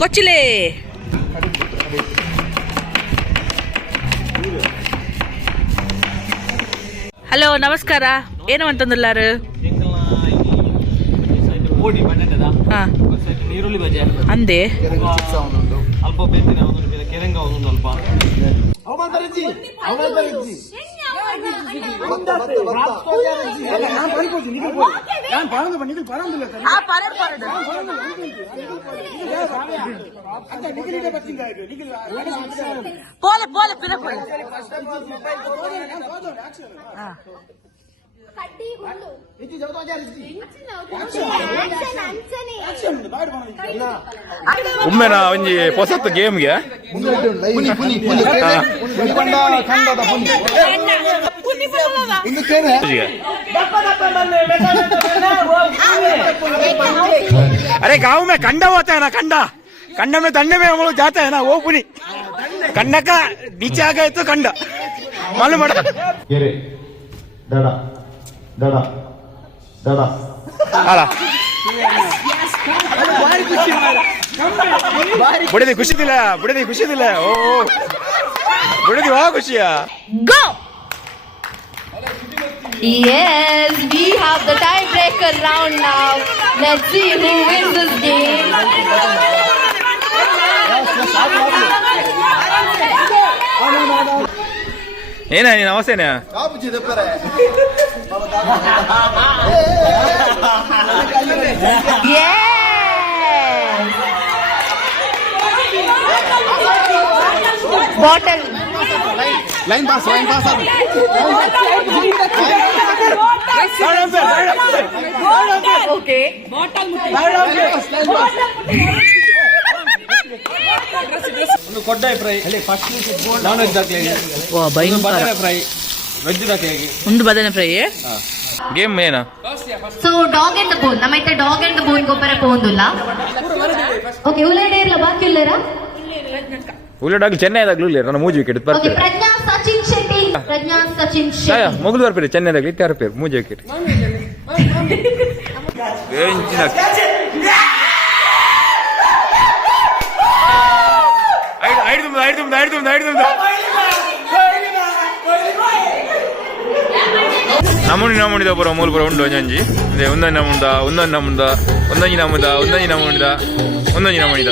ಕೊಚ್ಚಿಲೆ. Hello ನಮಸ್ಕಾರ. ಏನು ಅಂತಂದುಲ್ಲಾರು ನೀರುಳ್ಳಿ ಬಜೆ ಅಂದೆ ಅಲ್ಪ ಬೇತಿನ ಕೆರಂಗ ಅಲ್ಪ പോലെ പോലെ പിന്നെ പോലെ ಒಮ್ಮೆನಾ ಒಂಜಿ ಹೊಸತ್ತು ಗೇಮ್ಗೆ अरे गाँव में कंडा होता है ना, कंडा कंडा में दंडे में हम लोग जाते हैं ना, वो पुनी कंडा का नीचे आ गए तो कंडा मालूम पड़ा. दादा दादा ಅಲ್ಲ ಬುಡದಿ ಖುಷಿದಿಲ್ಲ, ಬುಡದಿ ಖುಷಿದಿಲ್ಲ. ಓ ಬುಡದಿ ವಾ ಖುಷಿಯಾ. Go! Yes, we have the tiebreaker round now. Let's see who wins this game. ಏನ ನೀನು ಅವಸ್ಥೆನ Bottle. Line pass. Okay. ಕೊಡ್ಡಾಯಿ ಫ್ರೈ ನಾನ್ ವೆಜ್ ದಾಖಲೆ ಬದನೆ ಫ್ರೈ ವೆಜ್ ದಾಖಲೆ ಒಂದು ಬದನೆ ಫ್ರೈ ಗೇಮ್ ಏನ. So dog and the bone. ನಮ್ಮೈತೆ dog and the bone ಗೊಬ್ಬರ ಪೋಂದುಲ್ಲ. Okay, ಉಳ್ಳಾಡೆ ಇರಲ್ಲ ಬಾಕಿ ಉಳ್ಳಾರ. ಉಳ್ಳಾಡಾಗ್ಲಿ ಚೆನ್ನೈದಾಗ್ಲೂ ಇಲ್ಲ ನನ್ನ ಮೂಜಿ ವಿಕೆಟ್ Okay, ಬರ್ತಾರೆ. ಪ್ರಜ್ಞಾ ಸಚಿನ್ ಶೆಟ್ಟಿ. ಮೊಗಲು ಬರ್ಪೇರಿ ಚೆನ್ನೈದಾಗ್ಲಿ ಇಟ್ಟಾರ ಪೇರು ಮೂಜಿ ವಿಕೆಟ್. ನಮೂನಿ ಬರೋ ಮೂಲ ಬರೋ ಉಂಡು ಒಂಜಿ ಒಂದೊಂದು ನಮುಂದ ಒಂದೊಂದು ನಮುಂದ ಒಂದೊಂಜಿ ನಮುಂದ ಒಂದೊಂಜಿ ನಮೂನಿದ ಒಂದೊಂಜಿ ನಮೂನಿದ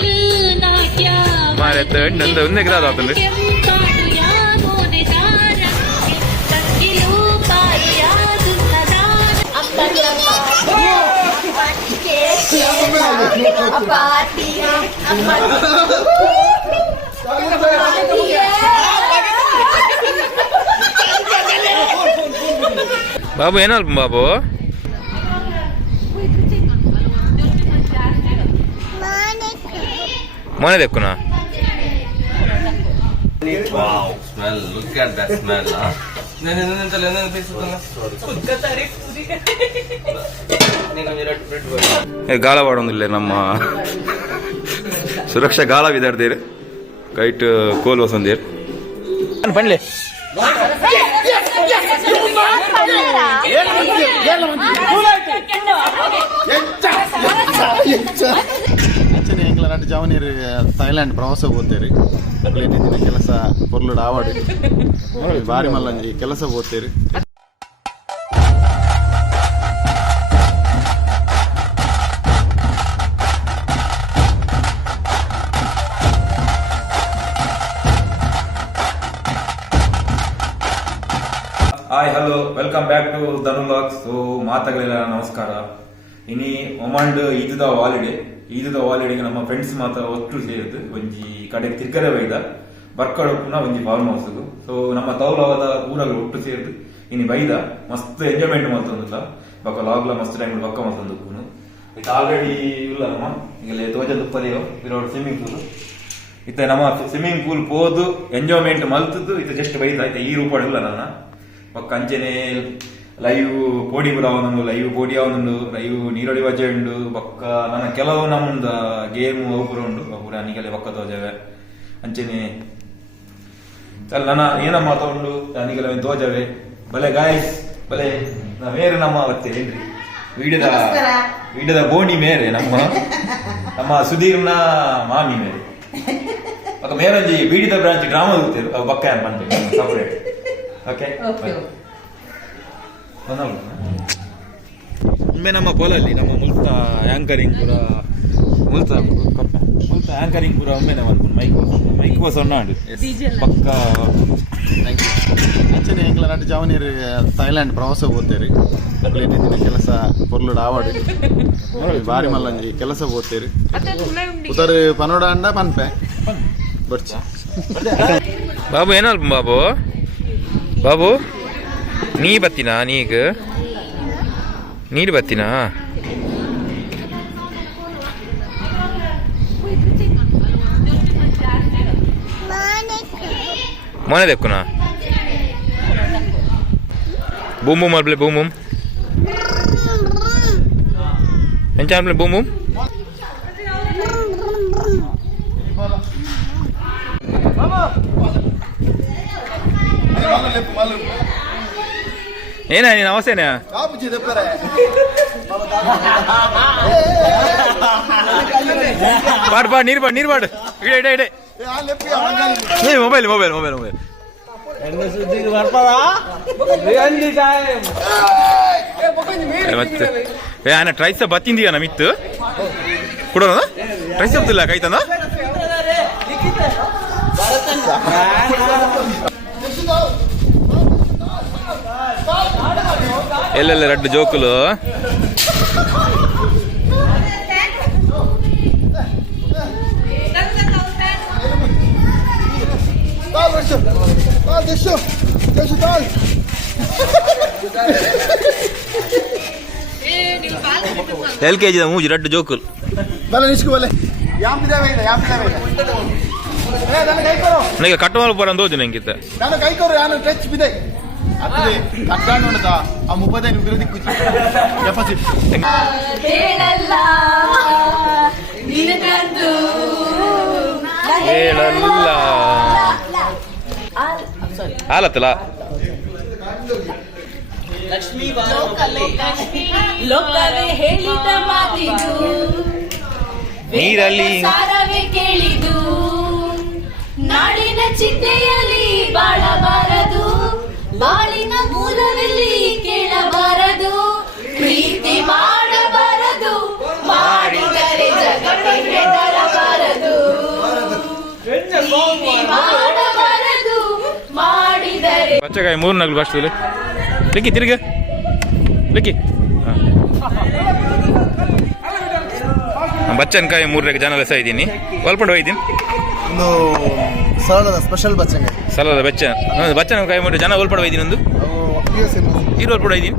ಮಾರೆತ್ತ ಒಂದೇ ಗ್ರಾದ ಆತಂದ್ರೆ బాబు ఏం అల్పం బాబు మొన్న దెక్కునా. ಗಾಳ ಬಾಡೊಂದಿಲ್ಲ ನಮ್ಮ ಸುರಕ್ಷಾ ಗಾಳ ವಿದಾರ್ದೇರು ಕೈಟ್ ಕೋಲ್ ಹೊಸಂದೇರು ಪಂಡ್ಲೆ ಎಂಗ್ಲ ಜಾವನೀರು ಥೈಲ್ಯಾಂಡ್ ಪ್ರವಾಸ ಹೋಗ್ತೇರಿ ಅಕ್ಲೇನಿದ್ದಿನ ಕೆಲಸ ಪೊರ್ಲುಡು ಆವಾಡು ಬಾರಿ ಮಲ್ಲಂಜಿ ಕೆಲಸ ಹೋಗ್ತೇರಿ. Hi hello welcome back to Dhanu vlogs. So ಮಾತಾಗಲಿಲ್ಲ ನಮಸ್ಕಾರ. ಇನಿ ಒಮಂಡ್ ಈದದ ಹಾಲಿಡೇಗೆ ನಮ್ಮ ಫ್ರೆಂಡ್ಸ್ ಮಾತ ಒಟ್ಟು ಸೇರಿದು ಒಂಜಿ ಕಡೆಗೆ ತಿರ್ಗರೆ ಒಯ್ದ ಬರ್ಕಡಪ್ಪುನ ಒಂಜಿ ಫಾರ್ಮ್ ಹೌಸ್ಗು. ಸೊ ನಮ್ಮ ತೌಲವಾದ ಊರಾಗ ಒಟ್ಟು ಸೇರಿದು ಇನಿ ಬೈದ ಮಸ್ತ್ ಎಂಜಾಯ್ಮೆಂಟ್ ಮಾಡ್ತಂದಿಲ್ಲ ಬಕ್ಕ ಲಾಗ್ಲ ಮಸ್ತ್ ಟೈಮ್ ಬಕ್ಕ ಮಾಡ್ತಂದಕ್ಕೂನು ಇದು ಆಲ್ರೆಡಿ ಇಲ್ಲ ನಮ್ಮ ಈಗಲೇ ತೋಜಲ್ ಉಪ್ಪದೇವ ಇರೋಡು ಸ್ವಿಮ್ಮಿಂಗ್ ಪೂಲ್ ಇತ್ತ ನಮ್ಮ ಸ್ವಿಮ್ಮಿಂಗ್ ಪೂಲ್ ಹೋದು ಎಂಜಾಯ್ಮೆಂಟ್ ಮಲ್ತದ್ದು ಇತ್ತ ಜಸ್ಟ್ ಬೈದ ಆಯ್ತಾ ಈ ರೂಪಾಡು ಇಲ್ಲ ನನ್ನ ಪಕ್ಕ ಅಂಚನೆ ಲೈವ್ ಪೋಡಿ ಬುರ ಅವನೊಂದು ಲೈವ್ ಪೋಡಿ ಅವನೊಂದು ಲೈವ್ ನೀರೊಡಿ ವಜೆ ಉಂಡು ಬಕ್ಕ ನನ್ನ ಕೆಲವು ನಮ್ಮಂದ ಗೇಮ್ ಒಬ್ಬರ ಉಂಡು ಒಬ್ಬರು ಅನಿಗೆಲ್ಲ ಬಕ್ಕ ತೋಜವೆ ಅಂಚನೆ ಚಲ್ ನನ್ನ ಏನ ಮಾತಾಡು ಅನಿಗೆಲ್ಲ ತೋಜವೆ ಬಲೆ ಗಾಯ್ಸ್ ಬಲೆ ನಾವೇರು ನಮ್ಮ ಅವತ್ತೇ ಏನ್ರಿ ವಿಡಿಯೋದ ಬೋಣಿ ಮೇರೆ ನಮ್ಮ ನಮ್ಮ ಸುಧೀರ್ನ ಮಾಮಿ ಮೇಲೆ ఒక ಮೇರೊಂಜಿ ಬೀಡಿದ ಬ್ರಾಂಚ್ ಡ್ರಾಮಾ ಹೋಗ್ತಿರು ಅವು ಬಕ್ಕ ಅಂತ ಸಪರೇಟ್ ಓಕೆ ಒಮ್ಮೆ ನಮ್ಮ ಪೋಲಲ್ಲಿ ನಮ್ಮ ಮುಲ್ತ ಆಂಕರಿಂಗ್ ಪೂರ ಮುಲ್ತ ಆಂಕರಿಂಗ್ ಪೂರ ಒಮ್ಮೆ ನಾವು ಮೈಕ್ ಬಸ್ ಉಂಡು ಪಕ್ಕ ಅಂಚನೆ ಎಂಕ್ಲ ನಟ್ಟು ಜವನೀರು ಥೈಲ್ಯಾಂಡ್ ಪ್ರವಾಸ ಹೋಗ್ತೇರಿ ಅಕ್ಲೆ ದಿನ ಕೆಲಸ ಪೊರ್ಲುಡು ಆವಾಡು ಬಾರಿ ಮಲ್ಲಂಜಿ ಕೆಲಸ ಹೋಗ್ತೇರಿ ಉದರ್ ಪನೋಡ ಅಂಡ ಪನ್ಪೆ ಬರ್ಚ ಬಾಬು ಏನಲ್ಪ ಬಾಬು ಬಾಬು ನೀ ಬತ್ತಿನಾ ನೀಗ ನೀರು ಬತ್ತಿನಾ ಮನೆ ದೆಕ್ಕುನಾ ಬೂಮ್ ಬೂಮ್ ಅಲ್ಪ್ಲೆ ಬೂಮ್ ಬೂಮ್ ಎಂಚ ಅಲ್ಪ್ಲೆ ಬೂಮ್ ಬೂಮ್ ಏನ ನೀನು ಅವಸೇನ ಪಾಡ್ ಪಾಡ್ ನೀರು ಪಾಡ್ ಇಡೆ ಇಡೆ ಇಡೆ ಮೊಬೈಲ್ ಮೊಬೈಲ್ ಮೊಬೈಲ್ ಮೊಬೈಲ್ ಮತ್ತೆ ಆನ ಟ್ರೈಸ ಬತ್ತಿಂದಿಯ ಮಿತ್ತು ಕೊಡೋಣ ಟ್ರೈಸ್ ಇಲ್ಲ ಕೈತನ ಎಲ್ಲೆಲ್ಲ ರೆಡ್ ಜೋಕುಲು LKG ಮೂಜಿ ರೆಡ್ ಜೋಕುಲು ನನಗೆ ಕಟ್ಟುವಲ್ ಬರಂದು ಹೋದ ನಂಗಿತ್ತ ನಾನು ಕೈಕೋರು ಯಾನು ಟಚ್ ಬಿದೆ ಅತ್ತೆ ಕಟ್ಟಾಣ ನೋಡತಾ ಆ 35 ವಿರೋಧಿ ಕುಚಿ ಡೆಪಾಸಿಟ್ ಹೇಳಲ್ಲ ನಿನಗಂತೂ ಹೇಳಲ್ಲ ಆಲತ್ತಲ್ಲ ಲೋಕವೇ ಹೇಳಿದ ಮಾತಿದು ನೀರಲ್ಲಿ ಸಾರವೇ ಕೇಳಿದು ನಾಡಿನ ಚಿಂತೆಯಲ್ಲಿ ಬಾಳಬಾರದು ಬಾಳಿನ ಮೂಲದಲ್ಲಿ ಕೇಳಬಾರದು ಪ್ರೀತಿ ಮಾಡಬಾರದು ಮಾಡಿದರೆ ಜಗತ್ತೇ ಹೆದರಬಾರದು ಪ್ರೀತಿ ಮಾಡಬಾರದು ಮಾಡಿದರೆ ಬಚ್ಚಕಾಯಿ 3 ನಗಲು ಬರ್ತದೆ ಲಿಕ್ಕಿ ತಿರುಗ ಲಿಕ್ಕಿ ಬಚ್ಚನ್ಕಾಯಿ 3 ಜನ ಲೆಸ ಇದ್ದೀನಿ ಒಲ್ಪಂಡು ಹೋಯ್ತೀನಿ ಒಂದು ಸರಳದ ಸ್ಪೆಷಲ್ ಬಚ್ಚಂಗೆ ಸಲದ ಬಚ್ಚನಕಾಯಿ 3 ಜನ ಒಲ್ಪಂಡು ಹೋಯ್ತೀನಿ ಒಂದು ಈರು ಒಲ್ಪಂಡು ಹೋಯ್ತೀನಿ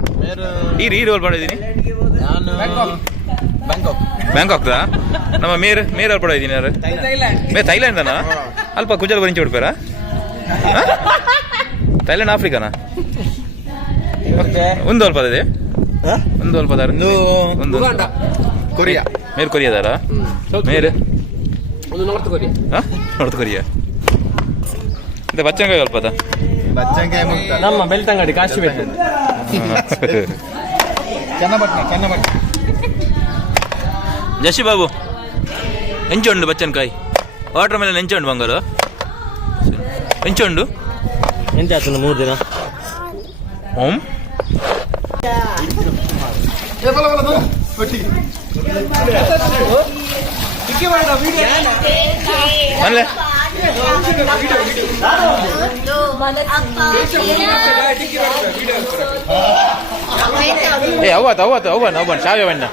ಈರು ಒಲ್ಪಂಡು ಹೋಯ್ತೀನಿ ಬ್ಯಾಂಕಾಕ್ ನಮ್ಮ ಮೇರ್ ಒಲ್ಪಂಡು ಹೋಯ್ತೀನಿ ಯಾರು ಥೈಲ್ಯಾಂಡನಾ ಅಲ್ಪ ಕುಜಲ್ ಬರಿಂಚಿ ಹುಡ್ಪಾರ ಥೈಲ್ಯಾಂಡ್ ಆಫ್ರಿಕಾನಾ ಒಂದು ಅಲ್ಪ ಇದೆ ಒಂದು ಅಲ್ಪ ಒಂದು ಕೊರಿಯಾ ಮೇರ್ ಕೊರಿಯಾದಾರ ಮೇರ್ ಒಂದು ನಾರ್ತ್ ಕೊರಿಯಾ ಮತ್ತೆ ಬಚ್ಚಂಕಾಯಿ ಅಲ್ಪದ ಬಚ್ಚಂಗೆ ನಮ್ಮ ಬೆಳ್ತಂಗಡಿ ಕಾಶಿ ಬೇಕು ಚೆನ್ನಪಟ್ಟಣ ಜಶಿ ಬಾಬು ಎಂಚುಂಡು ಬಚ್ಚನ್ಕಾಯಿ ವಾಟರ್ ಮೇಲೆ ಎಂಚುಂಡು ಬಂಗಾರ ಎಂಚುಂಡು ಎಂತ ಆಯ್ತು 3 ದಿನ ಓಂ ಅಲ್ಲೇ ಏ ಅವತ್ತು ಶಾವ್ಯ ಬಣ್ಣ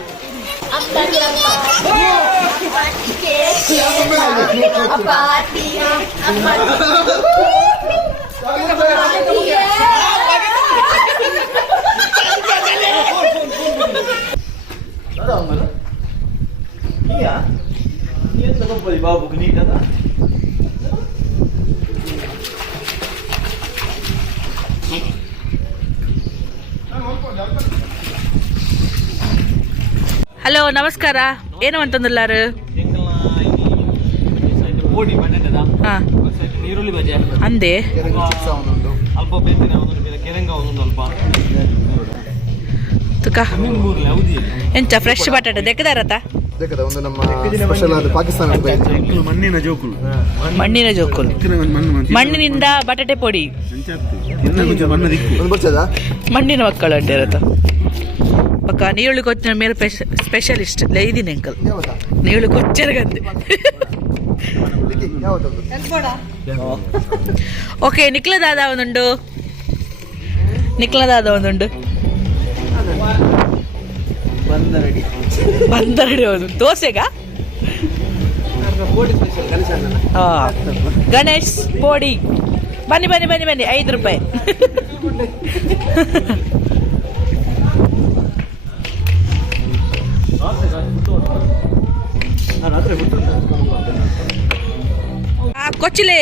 ಬಾಬು ನೀಟದ ಹಲೋ ನಮಸ್ಕಾರ ಏನು ಅಂತಂದಿಲ್ಲಾರು ಹಾ ಈರುಳ್ಳಿ ಬಜೆ ಅಂದೆ ಅಲ್ಪ ಬೇತಿನ ಕೆರಂಗ ಅಲ್ಪ ತುಕ ಎಂಚ ಫ್ರೆಶ್ ಬಟಾಟೆ ದೆಕ್ಕದಾರತ ಬೇಕದ ಒಂದು ನಮ್ಮ ಸ್ಪೆಷಲ್ ಆದ ಪಾಕಿಸ್ತಾನ ಮಣ್ಣಿನ ಜೋಕುಲು ಮಣ್ಣಿನಿಂದ ಬಟಾಟೆ ಪೊಡಿ ಒಂದು ಬರ್ಸದ ಮಣ್ಣಿನ ಮಕ್ಕಳು ಅಂಟಿರತ್ತ ಪಕ್ಕ ನೀರುಳ್ಳಿ ಕೊಚ್ಚಿನ ಮೇಲೆ ಸ್ಪೆಷಲಿಸ್ಟ್ ಲೈದಿನ ಅಂಕಲ್ ನೀರುಳ್ಳಿ ಕೊಚ್ಚರಗಂದೆ ಓಕೆ ನಿಕ್ಲದಾದ ಒಂದುಂಡು ಬಂದರಡಿ ಹೌದು ದೋಸೆಗ ಗಣೇಶ್ ಪೋಡಿ ಬನ್ನಿ 5 ರೂಪಾಯಿ ಕೊಚ್ಚಿಲೆ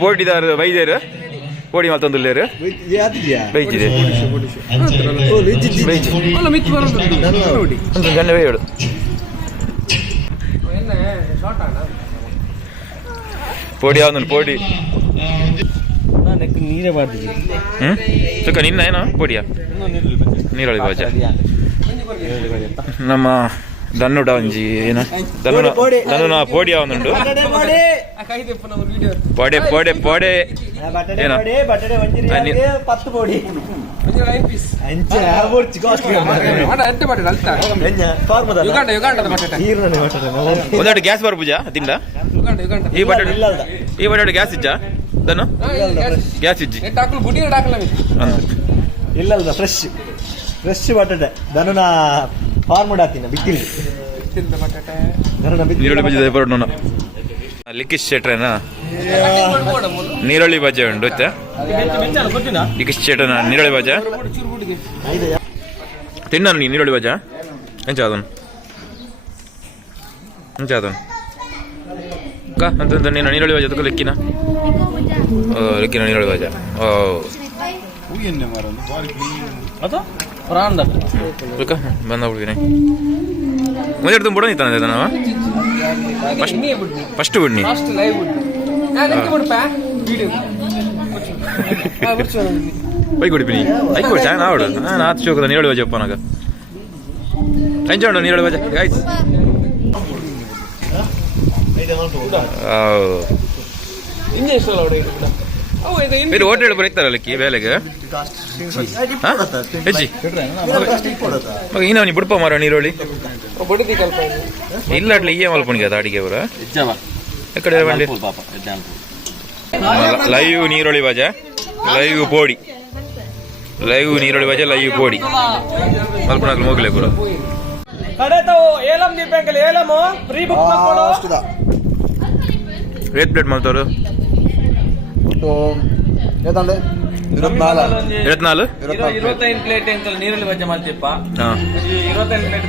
ಪೋಡಿದಾರ ವೈದ್ಯರು ಪೋಡಿ ಮತ್ತೊಂದುಲ್ಲೇರು ಬೈಜಿದೆ ಗಂಡ ಬೇಡು ಪೋಡಿ ಯಾವ್ದು ಪೋಡಿ ನೀರೇ ಮಾಡ್ತೀವಿ ಸುಖ ನಿನ್ನ ಏನೋ ಪೋಡಿಯಾ ನೀರಳಿ ಬಾಜ ನಮ್ಮ ದನ್ನುಡ ಒಂಜಿ ಏನ ದನ್ನುನ ಪೋಡಿಯ ಒಂದುಂಡು ಪೋಡೆ ಏನ ಒಂದೆರಡು ಗ್ಯಾಸ್ ಬರ್ಪೂಜಾ ತಿಂಡ ಈ ಬಟಾಟೆ ಗ್ಯಾಸ್ ಇಜ್ಜಾ ದನ್ನು ಗ್ಯಾಸ್ ಇಜ್ಜಿ ಇಲ್ಲ ಫ್ರೆಶ್ ಬಟಾಟೆ ದನ ಫಾರ್ಮಡ್ ಹಾಕ್ತೀನಿ ಬಿಟ್ಟಿಲ್ಲ ನೀರುಳ್ಳಿ ಬಜ್ಜಿ ಬರೋಣ ಲಿಕ್ಕಿಸ್ ಶೆಟ್ರೇನಾ ನೀರುಳ್ಳಿ ಬಜ್ಜೆ ಉಂಡು ಲಿಕ್ಕಿಸ್ ಶೆಟ್ರನ ನೀರುಳ್ಳಿ ಬಜ್ಜ ತಿನ್ನ ನೀ ನೀರುಳ್ಳಿ ಬಜ್ಜ ಎಂಚಾದನು ಅಂತ ನೀನು ನೀರುಳ್ಳಿ ಬಜ್ಜ ಅದಕ್ಕೆ ಲಿಕ್ಕಿನ ನೀರುಳ್ಳಿ ಬಜ್ಜ ಬಂದ ಬಿಡ್ತೀನಿ ಮೊದಲು ತುಂಬ ಬುಡನಿ ತಾನೆ ನಾವು ಫಸ್ಟ್ ಬಿಡ್ನಿ ಬೈ ಕೊಡಿಪಿನಿ ಐ ಕೊಡಿ ಚಾ ನಾಡು ನಾನು ಆತ ಚೋಕದ ನೀರುಳ್ಳಿ ಬಜ್ಜಿ ಅಪ್ಪ ನಾಗ ಎಂಚೋಣ ನೀರುಳ್ಳಿ ಬಜ್ಜ ಆಯ್ತು ಬೇರೆ ಹೋಟೆಲ್ ಬರೀತಾರಲ್ಲ ಬೇಲೆಗೆ ಹೆಚ್ಚಿ ಈಗ ನೀವು ಬಿಡ್ಪ ಮಾರೋ ನೀರುಳ್ಳಿ ಇಲ್ಲ ಅಟ್ಲ ಈಯೇ ಮಲ್ಪಣಿಗೆ ಅದು ಅಡಿಗೆ ಅವರ ಎಕಡೆ ಬಂಡಿ ಲೈವ್ ನೀರುಳ್ಳಿ ಬಾಜ ಲೈವ್ ಪೋಡಿ ಮಲ್ಪಣಾಗ್ಲು ಹೋಗ್ಲೇ ಪುರ ರೇಟ್ ಪ್ಲೇಟ್ ಮಾಡ್ತಾರು 24 ಪ್ಲೇಟ್ ಅಂತ ನೀರುಳ್ಳಿ ಬಜ್ಜೆ ಮಾಡ್ತೀಪ್ಪ 25 ಪ್ಲೇಟ್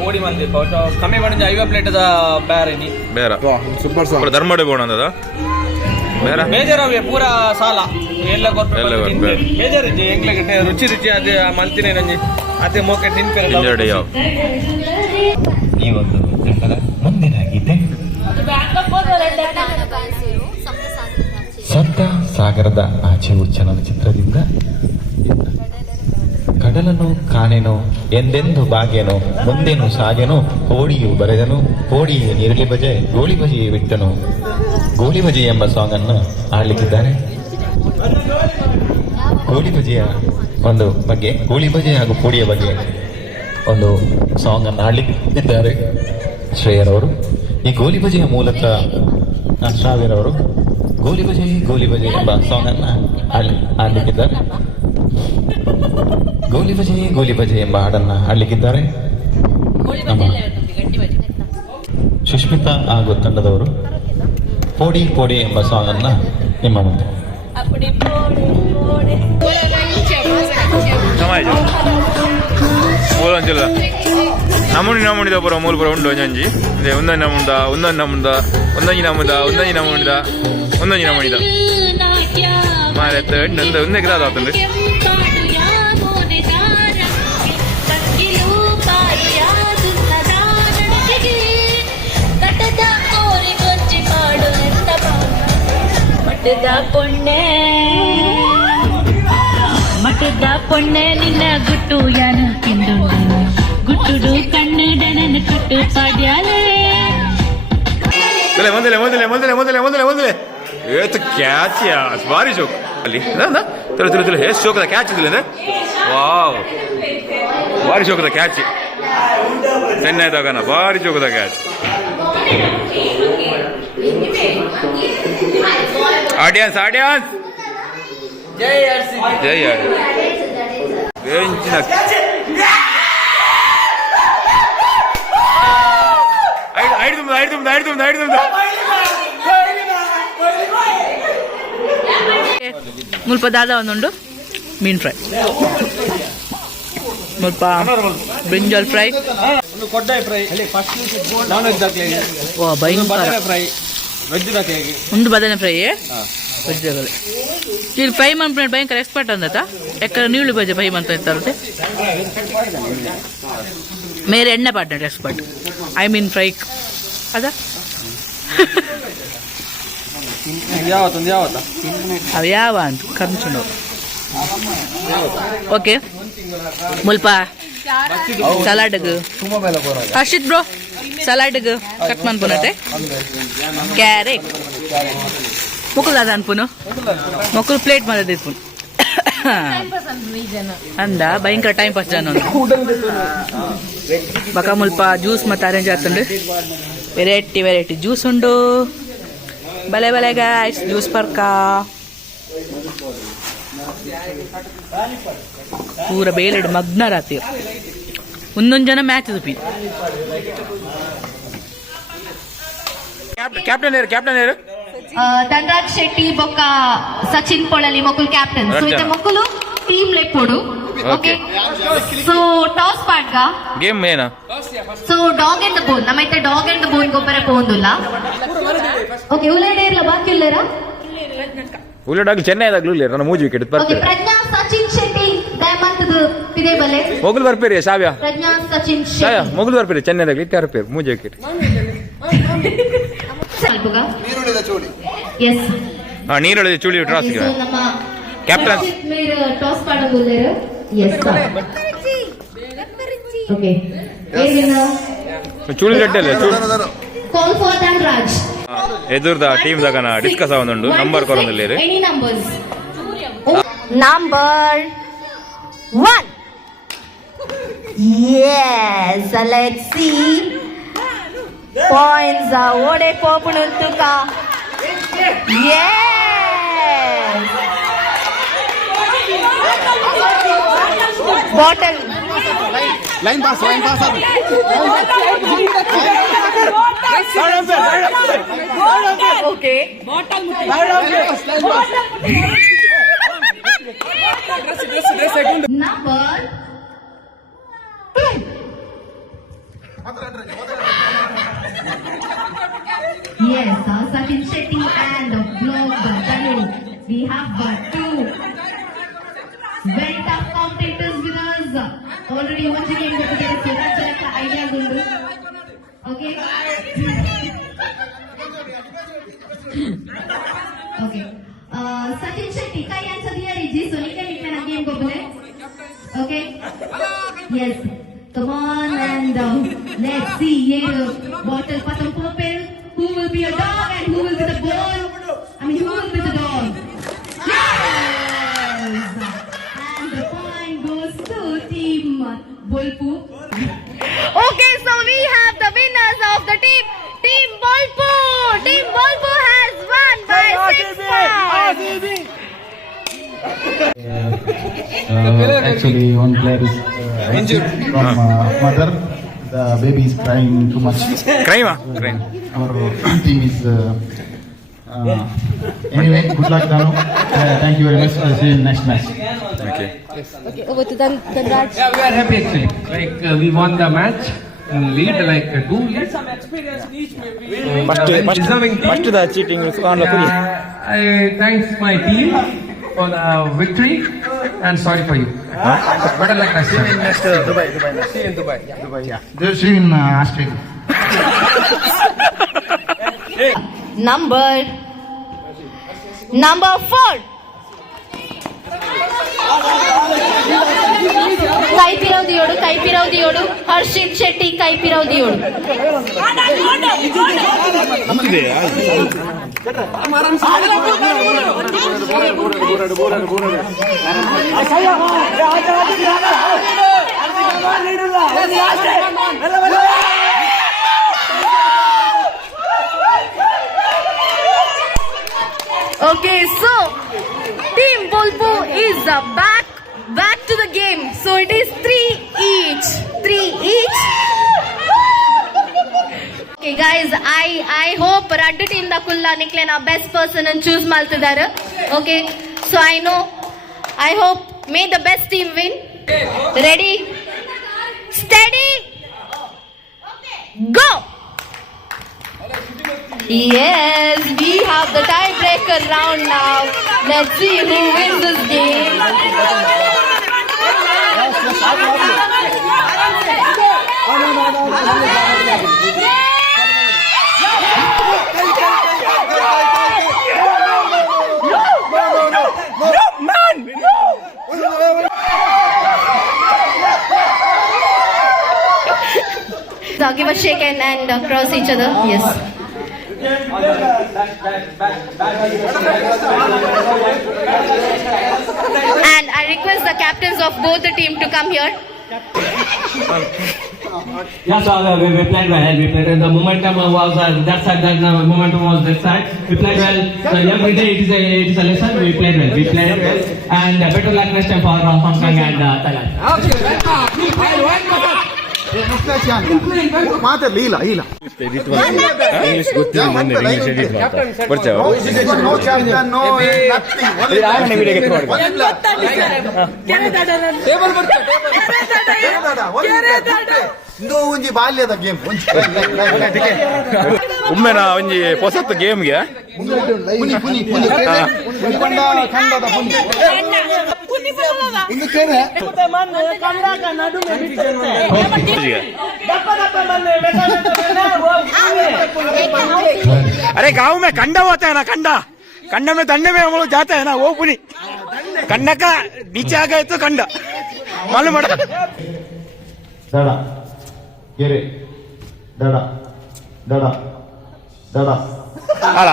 ಪೋಡಿ ಮಾಡ್ತೀಪ್ಪ ಕಮ್ಮಿ ಮಾಡಿ 50 ಪ್ಲೇಟ್ ಬೇರೆ ಧರ್ಮಡೆ ಬೋಣ ಅಂದದ ಬೇರೆ ಬೇಜಾರವೆ ಪೂರ ಸಾಲ ಎಲ್ಲ ಬೇಜಾರು ಎಂಗ್ಲಗಟ್ಟೆ ರುಚಿ ಅದೇ ಮಲ್ತಿನೇ ನಂಜಿ ಅದೇ ಮೋಕೆ ತಿನ್ಪೇರೆ ಈ ಒಂದು ತಂಡದ ಮುಂದಿನ ಗೀತೆ ಸಪ್ತ ಸಾಗರದ ಆಚೆವು ಚಲನಚಿತ್ರದಿಂದ ಕಡಲನು ಕಾಣೆನು ಎಂದೆಂದು ಬಾಗೆನು ಮುಂದೆನು ಸಾಗೆನು ಹೋಡಿಯು ಬರೆದನು ಹೋಡಿಯು ನೀರಳಿ ಬಜೆ ಗೋಳಿ ಬಜೆಯೇ ಬಿಟ್ಟನು ಗೋಳಿ ಬಜೆ ಎಂಬ ಸಾಂಗ್ ಅನ್ನು ಆಡಲಿಕ್ಕಿದ್ದಾರೆ. ಗೋಳಿ ಬಜೆಯ ಒಂದು ಬಗ್ಗೆ ಗೋಳಿ ಬಜೆ ಹಾಗೂ ಪೋಡಿಯ ಬಗ್ಗೆ ಒಂದು ಸಾಂಗ್ ಅನ್ನು ಆಡಲಿಕ್ಕಿದ್ದಾರೆ ಶ್ರೇಯರವರು. ಈ ಗೋಲಿ ಬಜೆಯ ಮೂಲಕ ಶ್ರಾವ್ಯರವರು ಗೋಲಿ ಬಜೆ ಎಂಬ ಸಾಂಗ್ ಅನ್ನ ಆಡ್ಲಿಕ್ಕಿದ್ದಾರೆ. ಗೋಲಿ ಬಜೆ ಎಂಬ ಹಾಡನ್ನ ಹಾಡ್ಲಿಕ್ಕಿದ್ದಾರೆ ನಮ್ಮ ಸುಷ್ಮಿತಾ ಹಾಗೂ ತಂಡದವರು. ಪೋಡಿ ಎಂಬ ಸಾಂಗ್ ಅನ್ನ ನಿಮ್ಮ ಮುಂದೆ ನಮೂನಿದ ಪುರ ಮೂಲ ಪುರ ಉಂಡು ಒಂಜಿ ಒಂದೊಂದು ನಮೂನಿದ ಮಾರೆತ್ತ ಇನ್ನೊಂದು ಒಂದೇ ಗಿರಾದ ಆತಂದ್ರೆ ಮಠದ ಪೊಣ್ಣೆ ನಿನ್ನ ಗುಟ್ಟು ಯಾನ ಕಿಂದು ಗುಟ್ಟುಡು ಕನ್ನಡನ ಕುಟ್ಟು ಪಾಡ್ಯಾಲೆ ಮೊದಲೇ ಮೊದಲೇ ಮೊದಲೇ ಮೊದಲೇ ಮೊದಲೇ ಮೊದಲೇ ಏತು ಕ್ಯಾಚ್ ಭಾರಿ ಶೋಕ್ ಅಲ್ಲಿ ತಿಳು ತಿಳು ತಿಳು ಎಷ್ಟು ಶೋಕದ ಕ್ಯಾಚ್ ಇದಿಲ್ಲ ವಾವ್ ಭಾರಿ ಶೋಕದ ಕ್ಯಾಚ್ ಚೆನ್ನೈದಾಗನ ಭಾರಿ ಶೋಕದ ಕ್ಯಾಚ್ ಆಡಿಯನ್ಸ್ ಆಡಿಯನ್ಸ್ ಜೈ ಆರ್ ಬೆಂಚಿನ ಐದು ಮುಲ್ಪ ದಾದ ಒಂದುಂಡು ಮೀನ್ ಫ್ರೈ ಮುಲ್ಪ ಬ್ರಿಂಜಾಲ್ ಫ್ರೈ ಒಂದು ಕೊಡ್ಡಾಯಿ ಫ್ರೈ ನಾನ್ ವೆಜ್ ದಾಖಲೆಗೆ ಓ ಭಯಂಕರ ಫ್ರೈ ವೆಜ್ ದಾಖಲೆಗೆ ಒಂದು ಬದನೆ ಫ್ರೈ ವೆಜ್ ಇಲ್ಲಿ ಫ್ರೈ ಮಾಡ್ಬಿಟ್ಟು ಭಯಂಕರ ಎಕ್ಸ್ಪರ್ಟ್ ಅಂದತ ಯಾಕಂದ್ರೆ ನೀಳು ಬಜೆ ಫ್ರೈ ಮಾಡ್ತಾ ಇರ್ತಾರಂತೆ ಮೇರೆ ಎಣ್ಣೆ ಪಾಟ್ನಡ್ ಎಕ್ಸ್ಪರ್ಟ್ ಐ ಮೀನ್ ಫ್ರೈ ಅದ ಯಾವತ್ತ ಅವು ಯಾವ ಅಂತ ಕರ್ಚುಂಡು ಓಕೆ ಮುಲ್ಪ ಸಲಾಡ್ಗೆ ಹರ್ಷಿತ್ ಬ್ರೋ ಸಲಾಡ್ಗೆ ಕಟ್ ಮಾಡ್ಕೊಳತ್ತೆ ಕ್ಯಾರೆಟ್ ಮುಕ್ಕಲು ಅದ ಅನ್ಪುನು ಮೊಕ್ಕಲು ಪ್ಲೇಟ್ ಮಾಡೋದು ಇಟ್ಪುನು ಅಂದ ಭಯಂಕರ ಟೈಮ್ ಪಾಸ್ ಜನ ಬಕ ಮುಲ್ಪ ಜ್ಯೂಸ್ ಮತ್ತು ಅರೇಂಜ್ ಆಗ್ತಂಡು ವೆರೈಟಿ ಜ್ಯೂಸ್ ಉಂಡು ಬಲೆ ಬಲೆ ಗಾಯ್ಸ್ ಜ್ಯೂಸ್ ಪರ್ಕ ಪೂರ ಬೇಲೆಡು ಮಗ್ನ ರಾತ್ರಿ ಒಂದೊಂದು ಜನ ಮ್ಯಾಚ್ ತುಪಿ ಕ್ಯಾಪ್ಟನ್ ಯಾರು ಧನರಾಜ್ ಶೆಟ್ಟಿ ಬೊಕ್ಕ ಸಚಿನ್ ಪೊಳಲಿ ಮೊಕುಲ್ ಕ್ಯಾಪ್ಟನ್ ಸೊ ಇತ್ತೆ ಮೊಕುಲು ಟೀಮ್ ಲೆಪ್ಪೊಡು ಓಕೆ ಸೊ ಟಾಸ್ ಪಾಡ್ಗ ಗೇಮ್ ಏನ so dog and the bone ನಮ್ಮೈತೆ ಡಾಗ್ ಅಂಡ್ ದ ಬೋನ್ ಗೊಬ್ಬರ ಪೋಂದುಲ್ಲ ಓಕೆ ಉಲೇಡೇರ್ಲ ಬಾಕಿ ಉಲ್ಲೇರಾ ಉಳ್ಳಾಡಾಗ್ಲಿ ಚೆನ್ನೈದಾಗ್ಲೂ ಇಲ್ಲ ನನ್ನ 3 ವಿಕೆಟ್ ಓಕೆ ಬರ್ತಾರೆ ಪ್ರಜ್ಞಾ ಸಚಿನ್ ಶೆಟ್ಟಿ ದಯಮಂತದ ತಿದೆ ಬಲೆ ಮೊಗಲ್ ಬರ್ಪೇರಿ ಸಾವ್ಯ ಪ್ರಜ್ಞಾ ಸಚಿನ್ ಸಾಯ ಶೆಟ್ಟಿ ಮೊಗಲ್ ಬರ್ಪೇರಿ ಚೆನ್ನೈದಾಗ್ಲಿ ಇಟ್ಟಾರ ಪೇರು 3 ವಿಕೆಟ್ ನೀರುಳಿದ ಚೋಳಿ ಎಸ್ ನೀರೊಳಗೆ ಚೂಳಿ ಟ್ರಾಸ್ಗೆ ಸೊ ನಮ್ಮ ಕ್ಯಾಪ್ಟನ್ ಮೇರ್ ಟಾಸ್ ಪಾಡೋದು ಉಲ್ಲೇರಾ ಎಸ್ ಓಕೆ ಏನಿಲ್ಲ ಚೂಳಿ ಗಡ್ಡೆಲ್ಲ ಕಾಲ್ ಫಾರ್ ಧನರಾಜ್ ಎದುರ್ದ ಟೀಮ್ ದಾಗನ ಡಿಸ್ಕಸ್ ಆವೊಂದುಂಡು ನಂಬರ್ ಕೊರೊಂದಲ್ಲಿ any numbers number 1 yes let's see points ಓಡೆ ಕೋಪುನುಂತುಕ yes bottle line pass okay number 2 yes Sachin Shetty and Blog Danu we have 2 very tough competitors with us already watching in the video so that's an idea gundu okay okay Sachin Shetty kai answer diya riji so nikka nikka game go bole okay yes come on and let's see here bottle patam popel who will be a dog and who will be the ball I mean who will be the dog yes and the point goes to team Bolpu okay so we have the winners of the team Bolpu has won by 6 points actually one player is injured from mother. The baby is crying too much. Crime. Our team is anyway. Good luck, Danu. Thank you very much. I'll see you in next match. Okay. Okay, over to Dhanraj. Yeah, we are happy actually. Like we won the match in lead, like 2 leads. First the cheating on the I thanks my team for the victory and sorry for you. Better luck next time. Next Dubai See you in Dubai. Yeah. They see in Australia. Number 4. ಕೈಪಿರೌದಿಯೋಡು ಹರ್ಷಿತ್ ಶೆಟ್ಟಿ ಕೈಪಿರೌದಿಯೋಡು. Okay, so Team Volvo is back to the game. So it is 3 each. Okay guys, I hope Reddu team da kulla niklena best person and choose maltidare. Okay, so I hope may the best team win. Ready, steady, go. Yes, we have the tiebreaker round now. Let's see who wins this game. So give a shake and cross each other. Yes. And I request the captains of both the team to come here. Yes, we played well. The momentum was that side. The momentum was that side. We played well. So every day it is a lesson. We played well. And better luck next time for Hong Kong and Thailand. ಮಾತಾಡ್ಲಿ ಇಲ್ಲ ಇಂದು ಒಂಜಿ ಬಾಲ್ಯದ game ಒಮ್ಮೆನ ಒಂಜಿ ಹೊಸತ್ತು ಗೇಮ್ಗೆ ಖಂಡದ ಇನ್ನು ಕೇಳಿ अरे गाँव में कंडा होता है ना, कंडा में दंडे में हम लोग जाते हैं ना, वो पुनी कंडा का नीचे आ गए तो कंडा मालूम पड़ा. दड़ा ಗೆರೆ ದಡ ದಡ ದಡ ಅಲ್ಲ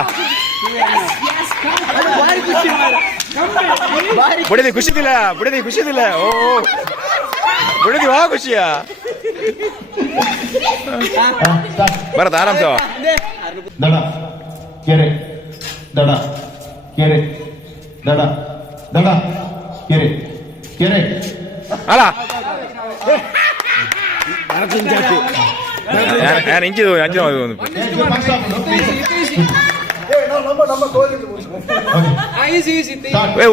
ಬುಡದಿ ಖುಷಿದಿಲ್ಲ ಓ ಬುಡದಿ ವಾ ಖುಷಿಯಾ ಬರತ್ತ ಆರಾಮ್ಸ ದಡ ಕೆರೆ ದಡ ಕೆರೆ ದಡ ದಡ ಕೆರೆ ಕೆರೆ ಅಲ್ಲ ഞാൻ ഇഞ്ചിത് അഞ്ചു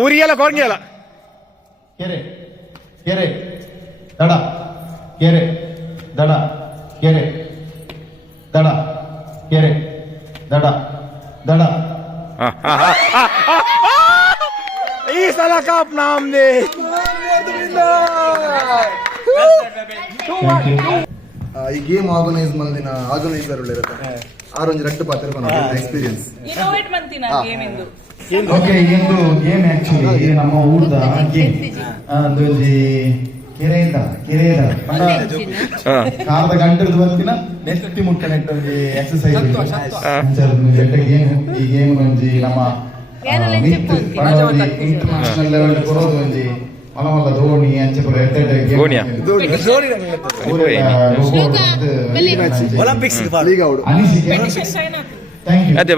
ಊರಿಗೆಲ್ಲ ಕೊರಂಗಿಲ್ಲ ಕೆರೆ ಕೆರೆ ದಡ ಕೆರೆ ದಡ ಕೆರೆ ದಡ ಕೆರೆ ದಡ ದಡ ಈ ಸಲ ಕಪ್ ನಮ್ದೆ. ಈ ಗೇಮ್ ಆರ್ಗನೈಸರ್ ಇರುತ್ತೆ ಆರೊಂದು ರಟ್ಟು ಪಾತ್ರ ಎಕ್ಸ್ಪೀರಿಯನ್ಸ್ ಓಕೆ ಎಂದು ಗೇಮ್ ಆಕ್ಚುಲಿ ನಮ್ಮ ಊರ್ದ ಗೇಮ್ ಅದೊಂದು ಕೆರೆಯಿಂದ ಕಾಲದ ಗಂಟದ ಬಂದಿನ ನೆತ್ತಿ ಮುಟ್ಟನೆಟ್ಟ ಒಂದು ಎಕ್ಸರ್ಸೈಸ್ ಗೇಮ್ ಈ ಗೇಮ್ ಒಂಜಿ ನಮ್ಮ ಇಂಟರ್ನ್ಯಾಷನಲ್ ಲೆವೆಲ್ ಕೊರೋದು ಒಂಜಿ ಮಲಮಲ್ಲ ಧೋನಿ ಅಂಚೆ ಪುರ Olympics league out thank you.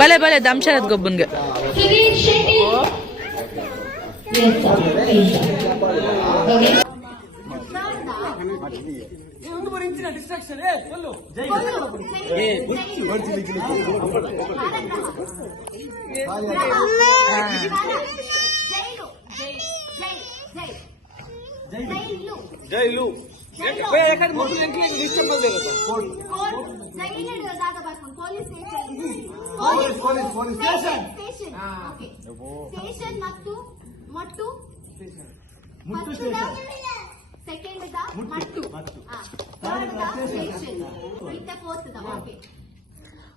ಬಲೆ ದಂಶರದ್ ಗೊಬ್ಬನ್ಗೆ जय लू एखाद मोठी disturb police station okay station ಮತ್ತು ಮಟ್ಟು ಸೆಕೆಂಡ್ ಮಟ್ಟು third station with fourth okay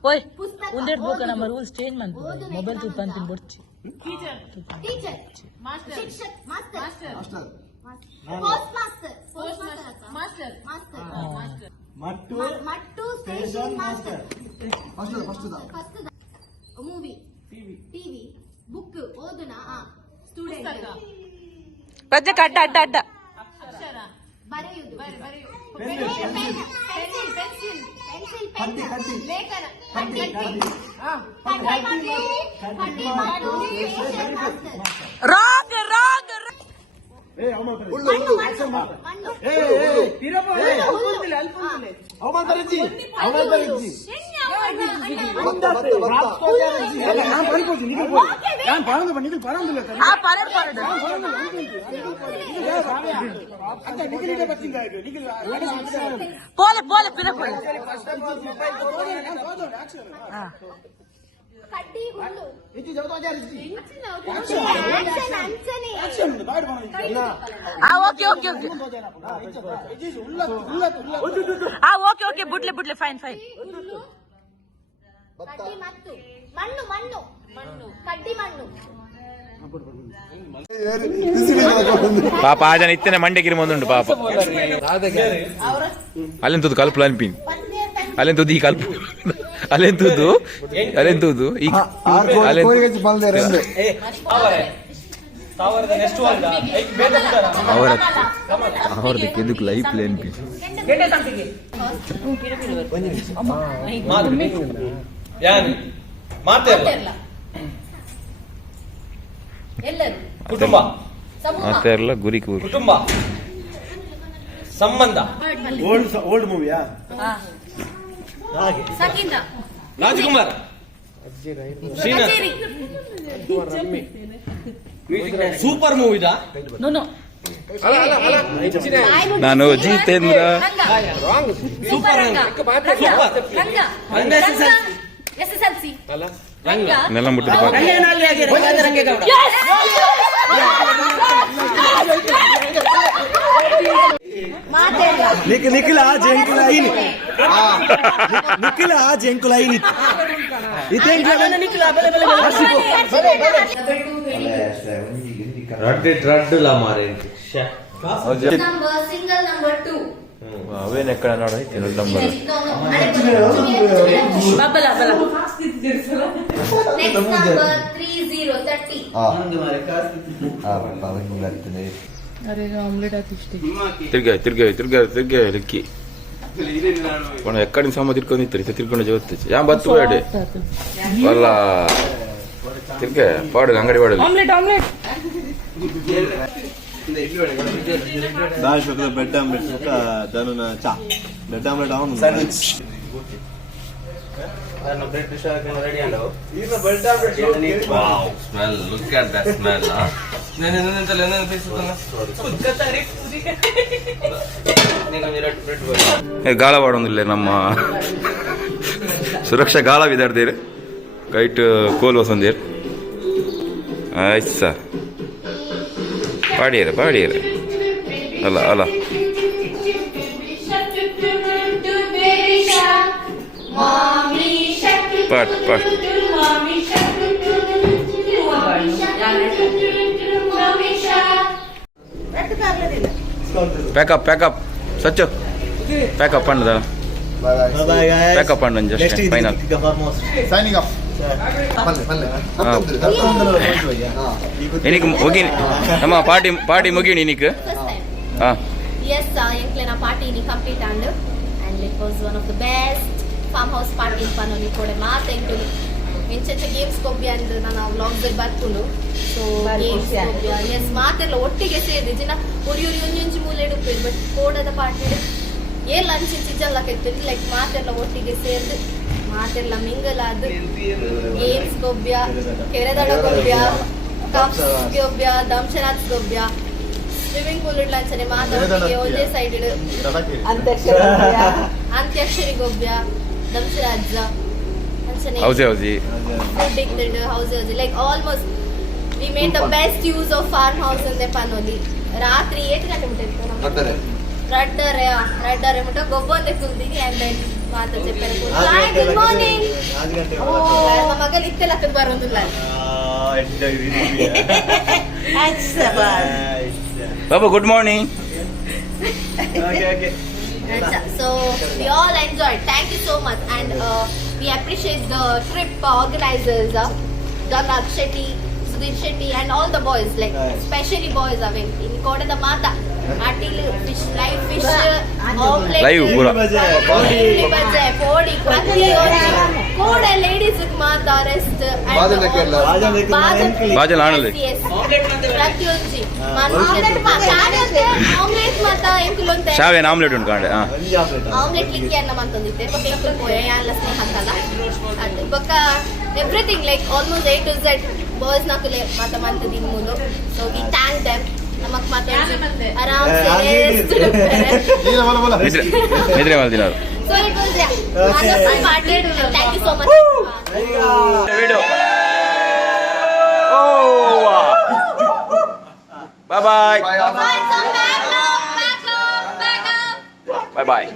ಓಯ್ ಒಂದೆರಡು ಬೋಕ ನಮ್ಮ ರೂಲ್ಸ್ ಚೇಂಜ್ ಮಾಡ್ತೀವಿ ಮೊಬೈಲ್ ತುಪ್ಪ ಅಂತ ಬಿಡ್ತಿ ಟೀಚರ್ ಮಾಸ್ಟರ್ ಶಿಕ್ಷಕ್ ಮಾಸ್ಟರ್ ಪೋಸ್ಟ್ ಮಾಸ್ಟರ್ ಮಟ್ಟು station master first movie TV book ಓದುನ ಸ್ಟೂಡೆಂಟ್ ಪ್ರಜ್ಞೆ ಅಡ್ಡ ಅಡ್ಡ ಅಡ್ಡ ಬರೆಯುವುದು ಪೆನ್ಸಿಲ್ ಲೇಖನ ರಾಂಗ್ ರಾಂಗ್ പോലെ പോലെ പിന്നെ പോലെ ಕಡ್ಡಿ ಹುಲ್ಲು okay okay okay okay okay ಬಿಡ್ಲೆ ಬಿಡ್ಲೆ ಫೈನ್ ಫೈನ್ ಕಡ್ಡಿ ಮತ್ತು ಮಣ್ಣು ಮಣ್ಣು ಕಡ್ಡಿ ಮಣ್ಣು పాప ఆజన ఇత్తనే మండెగిరి ముందుండు పాప అల్లెంతుదు కలుపులు అనిపింది అల్లెంతుదు ఈ కలుపు అల్లెంతుదు ఈ అవరది ఎందుకు లైఫ్ అనిపింది ಎಲ್ಲರೂ ಕುಟುಂಬ ಮಾತೆಲ್ಲ ಗುರಿ ಕೂರು ಕುಟುಂಬ ಸಂಬಂಧ ಓಲ್ಡ್ ಮೂವಿಯಾ ಸಂಗೀತ ರಾಜ್ಕುಮಾರ್ ಶ್ರೀನಾಥ್ ಸೂಪರ್ ಮೂವಿದಾ ನಾನು ಜಿತೇಂದ್ರ ಸೂಪರ್ ಎಸ್ಎಸ್ಎಲ್ಸಿ ನೆಲ ಮುಟ್ಟಿದ ನಿಖಿಲ ಜಂಕುಲೈನಿ ಸಿಂಗಲ್ ನಂಬರ್ 2 అవేను ఎక్కడ అన్నాడు నంబర్ నెక్స్ట్ నంబర్ 3030 తిరిగా లిక్కి మనం ఎక్కడి నుంచి సమ్మ తిరుకొని తిరుకుండా చదువుతుంది యా బతుకుడు వాళ్ళ తిరిగా పాడు అంగడి వాడు ಬ್ರೆಡ್ ಆಮ್ಲೆಟ್ ಧನುನ ಚಾ ಬ್ರೆಡ್ ಆಮ್ಲೆಟ್ ಅವನು ಗಾಳ ಪಾಡೊಂದಿಲ್ಲ ನಮ್ಮ ಸುರಕ್ಷಾ ಗಾಳ ವಿದಾಡ್ತೀರಿ ಕೈಟ್ ಕೋಲ್ ವಸಂದೀರ್ ಆಯ್ತು ಸರ್ ಪಾಡಿಯರ ಅಲ್ಲ ಪಾಟ್ ಪ್ಯಾಕಪ್ ಸಚ್ಚು ಪ್ಯಾಕಪ್ ಪಣ್ಣದ ಪ್ಯಾಕಪ್ ಪಣ್ಣ ಜಸ್ಟ್ ಫೈನಲ್ ಸೈನಿಂಗ್ ಆಫ್ இன்னைக்கு முகி நம்ம பாட்டி முகிணி இன்னைக்கு yes enklena party ni complete and it was one of the best farmhouse party in Panoli kode ma thank you mincheche games kobbi and nana vlogs ಅಲ್ಲಿ ಬರ್ಕೊಂಡು so games kobbi yes ಮಾತೆಲ್ಲ ಒಟ್ಟಿಗೆ ಸೇರಿ ದಿನ ಒರಿ ಒಂಜೊಂಜಿ ಮೂಲೆಡು ಉಪ್ಪೇರು ಬಟ್ ಕೋಡದ ಪಾರ್ಟಿ ಏ lunch ಚಿಜ್ಜಲ್ಲ ಕೆತ್ತಿರಿ like ಮಾತೆಲ್ಲ ಒಟ್ಟಿಗೆ ಸೇರಿದು ಮಾತೆಲ್ಲ ಮಿಂಗಲ್ ಆದ ಗೇಮ್ಸ್ ಗೊಬ್ಬ್ಯ ಕೆರೆದಡ ಗೊಬ್ಬ್ಯ ಕಪ್ಸ್ ಗೊಬ್ಬ್ಯ ದಂಶನಾಥ್ ಗೊಬ್ಬ್ಯ ಸ್ವಿಮ್ಮಿಂಗ್ ಪೂಲ್ ಇಡ್ಲಂಚನೆ ಮಾತಾಡಿ ಒಂದೇ ಸೈಡ್ ಅಂತ್ಯಾಕ್ಷರಿ ಗೊಬ್ಬ್ಯ ದಂಶರಾಜ ಹೌಸಿ ಹೌಸಿ food ಇತ್ತು house like almost we made the best use of farm house in the panoli ರಾತ್ರಿ 8 ಗಂಟೆ ಮುಟ್ಟಿತ್ತು ರಡ್ಡರೆ ಮುಟ್ಟ ಗೊಬ್ಬ ಅಂತ ಕುಲ್ದಿನಿ and then ಮಾತ ಚೆಪ್ಪರೆ hi good morning ನಮ್ಮ ಮಗಲ್ ಇತ್ತೆಲ್ಲ ಕದ್ ಬರೋದಿಲ್ಲ ಬಾಬಾ good morning so we all enjoyed. Thank you so much and we appreciate the trip organizers Dhanak Shetty, Sudhir Shetty and all the boys like especially boys are in Kodada Mata Atil fish live fish omelette Live pura. Idli bajje podi patti Koda ladies with Mata rest and ಬಾಜಲ್ ಆಣಲಿ ಪ್ರತಿಯೊಂದು omelette ಮಾತಾ ಎಂಕುಲು ಅಂತ ಶಾವೇನ್ omelette ಉಂಟು ಕಾಂಡೆ omelette ಲಿಕ್ಕಿ ಅನ್ನ ಮಂತಂದಿತ್ತೆ but ಎಂಕುಲು ಪೋಯ ಯಾನ್ಲ ಸ್ನೇಹ ಅಂತಲ್ಲ ಅದು ಬೊಕ್ಕ everything like almost A to Z boys ನಾಕುಲೆ ಮಾತ ಮಂತದಿ ಮೂಲು ಸೊ ವಿ ಥ್ಯಾಂಕ್ ದೆಮ್ ನಮಕ್ ಮಾತಾಡಿ ಆರಾಮ್ ನಿದ್ರೆ ಮಾಡ್ತೀನಿ ಅವ್ರು so it was wonderful party thank you so much bye bye Come back, back up. Bye bye